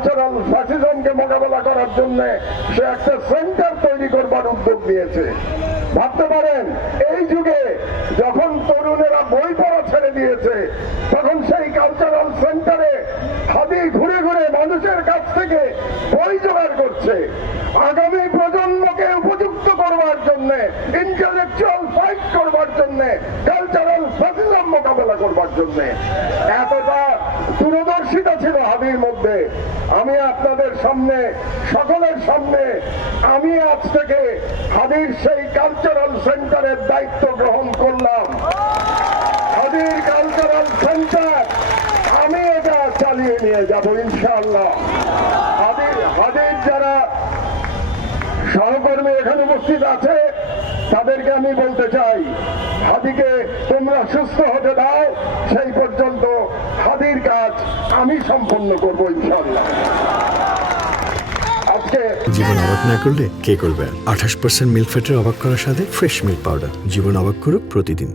Cultural ফ্যাসিজমকে মোকাবেলা করার জন্য সে একটা সেন্টার তৈরি করবার উদ্যোগ নিয়েছে। ভাবতে পারেন এই যুগে যখন তরুণেরা বই পড়া ছেড়ে দিয়েছে, তখন সেই কালচারাল সেন্টারে হাদি ঘুরে ঘুরে মানুষের কাছ থেকে বই জোগাড় করছে আগামী প্রজন্মকে উপযুক্ত করবার জন্য, ইন্টেলেকচুয়াল ফাইট করবার জন্য, কালচারাল ফ্যাসিজম মোকাবেলা করবার জন্য। এতটা দূরদর্শিতা ছিল হাদির মধ্যে। আমি আপনাদের সামনে, সকলের সামনে, আমি আজ থেকে হাদির সেই কালচারাল সেন্টারের দায়িত্ব গ্রহণ করলাম। হাদির কালচারাল সেন্টার আমি এটা চালিয়ে নিয়ে যাব ইনশাআল্লাহ। হাদির যারা সহকর্মী এখানে উপস্থিত আছে তাদেরকে আমি বলতে চাই, হাদিকে তোমরা সুস্থ হতে দাও, সেই পর্যন্ত হাদির কাজ আমি সম্পন্ন করবো ইনশাআল্লাহ। আজকে জীবন অবাক না করলে কে করবে? 28% মিল্ক ফ্যাটের অবাক করার সাথে ফ্রেশ মিল্ক পাউডার। জীবন অবাক করুক প্রতিদিন।